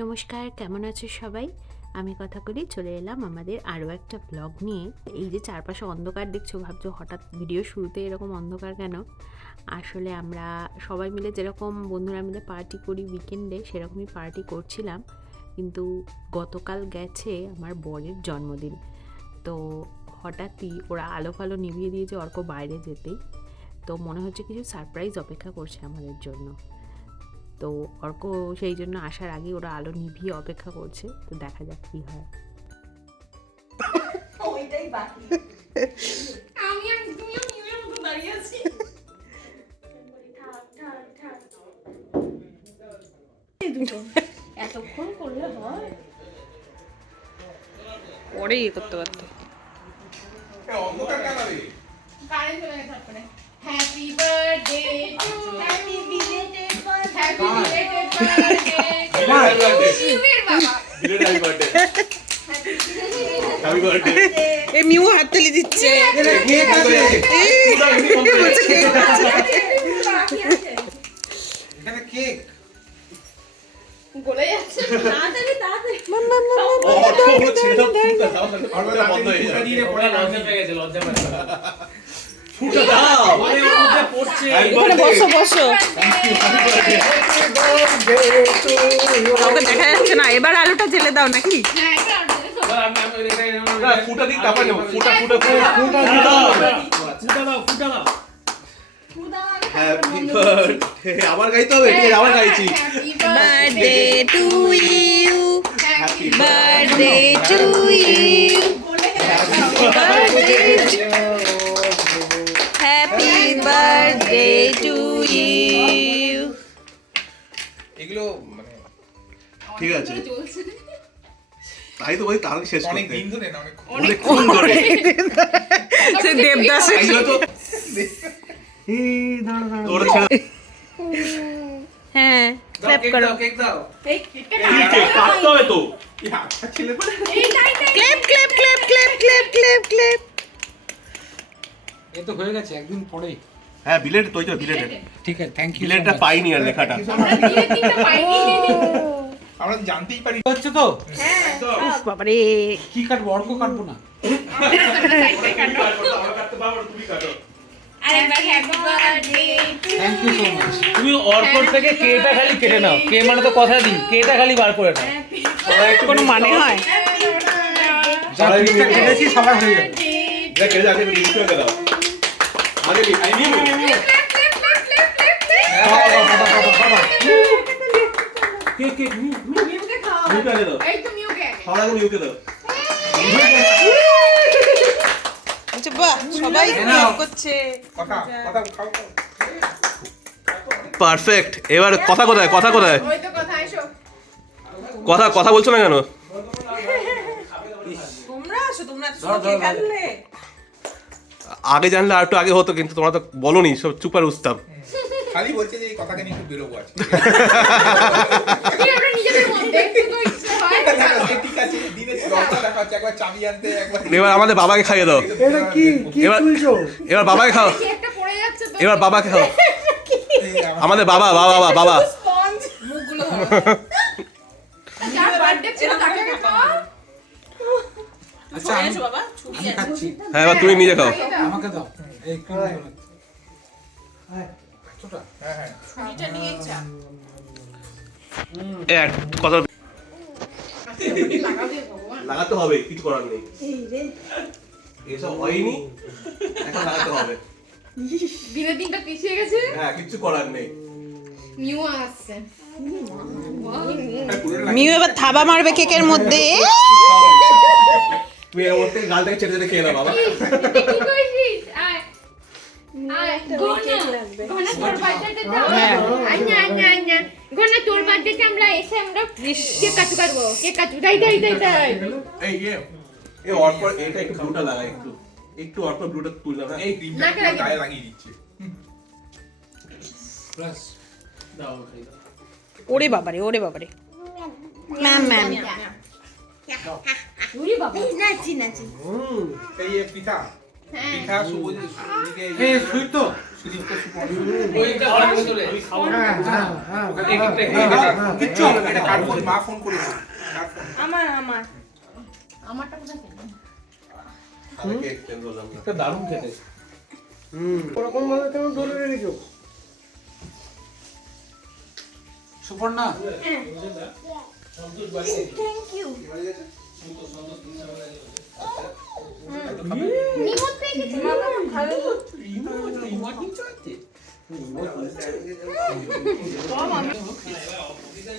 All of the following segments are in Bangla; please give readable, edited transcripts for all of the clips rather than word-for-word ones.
নমস্কার, কেমন আছো সবাই? আমি কথা করি চলে এলাম আমাদের আরও একটা ব্লগ নিয়ে। এই যে চারপাশে অন্ধকার দেখছো, ভাবছো হঠাৎ ভিডিও শুরুতে এরকম অন্ধকার কেন? আসলে আমরা সবাই মিলে যেরকম বন্ধুরা মিলে পার্টি করি উইকেন্ডে, সেরকমই পার্টি করছিলাম। কিন্তু গতকাল গেছে আমার বরের জন্মদিন, তো হঠাৎই ওরা আলো ফালো নিভিয়ে দিয়েছে অর্ক বাইরে যেতেই। তো মনে হচ্ছে কিছু সারপ্রাইজ অপেক্ষা করছে আমাদের জন্য। তো অর্ক সেই জন্য আসার আগে ওরা আলো নিভিয়ে অপেক্ষা করছে, তো দেখা যাক কি হয়। ওইটাই বাকি। আমি আর তুমিও মিউয়ের মতো দাঁড়িয়ে আছি। এতক্ষণ করলে হয়? পরে করতে পারতো। কারেন্ট চলে গেছে তারপরে। Happy birthday two happy belated birthday happy belated birthday শিবের বাবা বিলেটেড বার্থডে হ্যাপি বার্থডে এ মিউ হাত তালি দিচ্ছে। কেক আছে এখানে কেক গলে যাচ্ছে তাড়াতাড়ি তাড়াতাড়ি ও ছেড়ে দাও ফুটা বন্ধ হয়ে যাবে দিয়ে পড়ে লজ্জা পেয়ে গেছে লজ্জা পেয়ে ফুটা দাও ওরে ওরে পড়ছে এখানে বসো বসো। কাউকে দেখা যাচ্ছে না, এবার আলোটা জ্বেলে দাও নাকি? হ্যাঁ এটা আমি না ফুটা দিক তারপর নেব ফুটা ফুটা ফুটা ফুটা দাও হ্যাপি বার্থডে আবার গাইতে হবে ঠিক আছে আবার গাইছি birthday to you, happy birthday to you, happy birthday to you. এগুলো মানে ঠিক আছে চলছে তাই তো বলি তার শেষ অনেক করতে দিন ধরে না অনেক অনেকক্ষণ ধরে সে দেবদাস এগুলো তো ওরা ছেড়ে হ্যাঁ ক্ল্যাপ করো, কেক দাও এই কেকটা কাটতে হবে তো ছেলে clap clap clap clap clap clap clap. এ তো হয়ে গেছে একদিন পরেই হ্যাঁ বিলেট তো ওইটা বিলেট ঠিক আছে থ্যাংক ইউ বিলেটটা পাইনি আর লেখাটা আমরা ধীরে ধীরে পাইনি আমরা জানতেই পারি হচ্ছে তো উফ বাবারে, কি কাটবো অর্ক কাটবো না আরেকবার happy birthday thank you so much তুমি অর্কর থেকে কেটা খালি কেটে নাও কে মানে তো কথা দিই কেটা খালি বার করে নাও কোনো মানে হয়? যা কেকটা কেটেছি সবার হয়ে যাবে যা কেটে আগে লিস্ট করে দাও আগে আই নিউ কেক কেক মিউকে খাও মিউকে আগে দাও এই তো মিউকে সবার আগে মিউকে দাও আচ্ছা বাহ, সবাই ক্ল্যাপ করছে। কথা কথা খাও পারফেক্ট এবার কথা কোথায় কথা কোথায় ওই তো কথা এসো কথা কথা বলছো না কেন তোমরা আসো, তোমরা তো শুধু কেক আনলে। আগে জানলে আর একটু আগে হতো কিন্তু তোমরা তো বলোনি সব চুপার উঠতাম খালি বলছে যে এই কথাটা নিয়ে একটু বেরোবো আছে কি আমরা নিজেদের মধ্যে একটু তো ইচ্ছা হয় ঠিক আছে দিনে 10টা টাকা আছে একবার চাবি আনতে একবার এবার আমাদের বাবাকে খাইয়ে দাও এবার এবার বাবাকে খাও কি একটা পড়ে যাচ্ছে তো এবার বাবাকে খাও আমাদের বাবা বাবা বাবা বাবা স্পঞ্জ মুখগুলো যার বার্থডে ছিল তাকে খাওয়া আচ্ছা আমি এসো বাবা, ছুরি আমি আছে। খাচ্ছি হ্যাঁ এবার তুমি নিজে খাও আমাকে দাও এই একটু ছোটা হ্যাঁ হ্যাঁ ছুরিটা নিয়ে চা। কথা লাগাও দিয়ে ভগবান লাগাতে হবে কিছু করার নেই এসব হয়নি এখন লাগাতে হবে দিনের দিনটা পিছিয়ে গেছে হ্যাঁ কিছু করার নেই নিউ আসছে মিউ এবার থাবা মারবে কেকের মধ্যে। তুমি ওর থেকে গালটাকে চেটে চেটে খেয়ে নাও বাবা কি কইছিস আয় আয় গোনা গোনা তোর বার্থডেতে দাও আন্না আন্না আন্না গোনা তোর বার্থডেতে আমরা এসে আমরা কেক কাটবো কেক কাটবো তাই তাই তাই তাই এই এই অল্প এটা একটু ব্লুটা লাগাই একটু একটু অল্প ব্লুটা তুললাম না এই ক্রিমটা নাকে লাগিয়ে গায়ে লাগিয়ে দিচ্ছে প্লাস দাও ওরে বাবারে, ওরে বাবারে। ম্যাম ম্যাম উরি বাবা এই পিঠা পিঠা সবুজ এই সুইট তো ওইটা ঘরের ভেতরে কিচ্ছু হবে না, এটা কাটবো, মা ফোন করেছে। তাহলে কেক কেন্দ্র হলাম না। একটা দারুণ খেতে। সুপর্ণা নিমত পেয়ে গেছি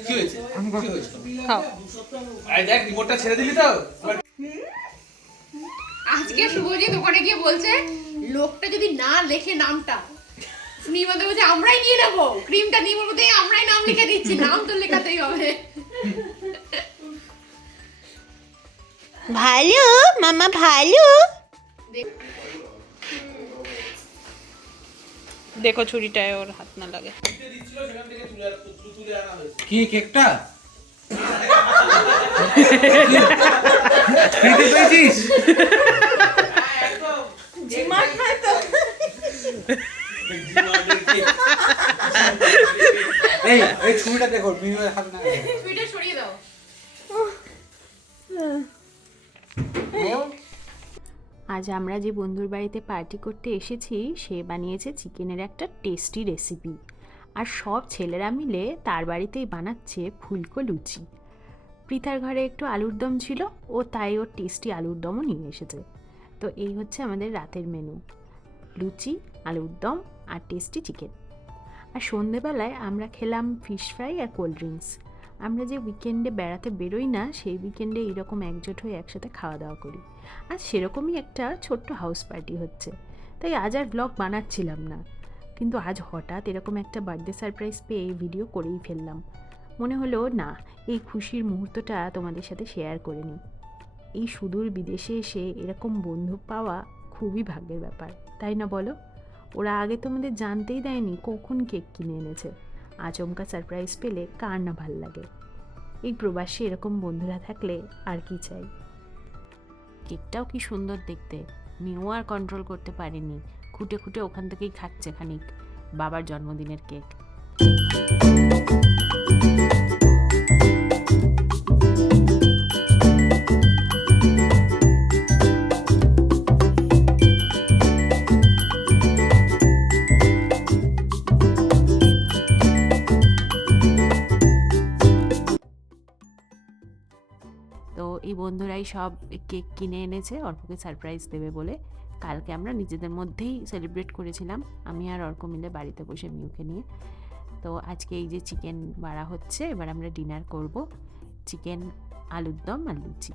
কি হয়েছে? খাও। আরে দেখ রিমোটটা ছেড়ে দিলি তো? আজকে শুভজিৎ ওখানে গিয়ে বলছে লোকটা যদি না লেখে নামটা নিমতে বলছে আমরাই নিয়ে নেবো ক্রিমটা নিমর মধ্যে আমরাই নাম লিখে দিচ্ছি নাম তো লেখাতেই হবে ভালো মামা ভালো। দেখো ছুরিটায় ওর হাত না লাগে। কি কেকটা? ফ্রিতে পেয়েছিস? এই ছুরিটা দেখো, মিনুয়ের হাত না। সুইটা সরিয়ে দাও আজ আমরা যে বন্ধুর বাড়িতে পার্টি করতে এসেছি সে বানিয়েছে চিকেনের একটা টেস্টি রেসিপি, আর সব ছেলেরা মিলে তার বাড়িতেই বানাচ্ছে ফুলকো লুচি। পৃথার ঘরে একটু আলুর দম ছিল, ও তাই ওর টেস্টি আলুর দমও নিয়ে এসেছে। তো এই হচ্ছে আমাদের রাতের মেনু, লুচি, আলুর দম আর টেস্টি চিকেন। আর সন্ধেবেলায় আমরা খেলাম ফিশ ফ্রাই আর কোল্ড ড্রিঙ্কস। আমরা যে উইকেন্ডে বেড়াতে বেরোই না, সেই উইকেন্ডে এইরকম একজোট হয়ে একসাথে খাওয়া দাওয়া করি। আজ সেরকমই একটা ছোট্ট হাউস পার্টি হচ্ছে, তাই আজ আর ব্লগ বানাচ্ছিলাম না। কিন্তু আজ হঠাৎ এরকম একটা বার্থডে সারপ্রাইজ পেয়ে ভিডিও করেই ফেললাম। মনে হলো না, এই খুশির মুহূর্তটা তোমাদের সাথে শেয়ার করে নিই। এই সুদূর বিদেশে এসে এরকম বন্ধু পাওয়া খুবই ভাগ্যের ব্যাপার, তাই না বলো? ওরা আগে তোমাদের জানতেই দেয়নি কখন কেক কিনে এনেছে। আচমকা সারপ্রাইজ পেলে কার না ভাল লাগে। এই প্রবাসে এরকম বন্ধুরা থাকলে আর কি চাই। কেকটাও কি সুন্দর দেখতে, মিও আর কন্ট্রোল করতে পারেনি, খুঁটে খুঁটে ওখান থেকেই খাচ্ছে খানিক বাবার জন্মদিনের কেক। তো এই বন্ধুরাই সব কেক কিনে এনেছে অর্ককে সারপ্রাইজ দেবে বলে। কালকে আমরা নিজেদের মধ্যেই সেলিব্রেট করেছিলাম, আমি আর অর্ক মিলে বাড়িতে বসে মিউকে নিয়ে। তো আজকে এই যে চিকেন বাড়া হচ্ছে, এবার আমরা ডিনার করব। চিকেন, আলুর দম আর লুচি।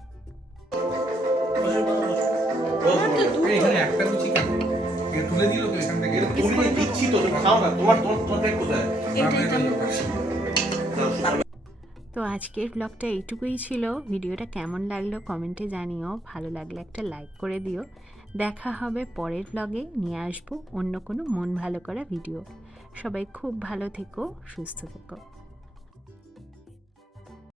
এখানে একটা লুচি কেন? এটা তুলে দিল তো এখান থেকে। তুলে দিচ্ছি তো, তুমি খাও না। তোমার প্লেট কোথায়? তো আজকের ব্লগটা এইটুকুই ছিল। ভিডিওটা কেমন লাগলো কমেন্টে জানিও, ভালো লাগলে একটা লাইক করে দিও। দেখা হবে পরের ব্লগে, নিয়ে আসবো অন্য কোনো মন ভালো করা ভিডিও। সবাই খুব ভালো থেকো, সুস্থ থেকো।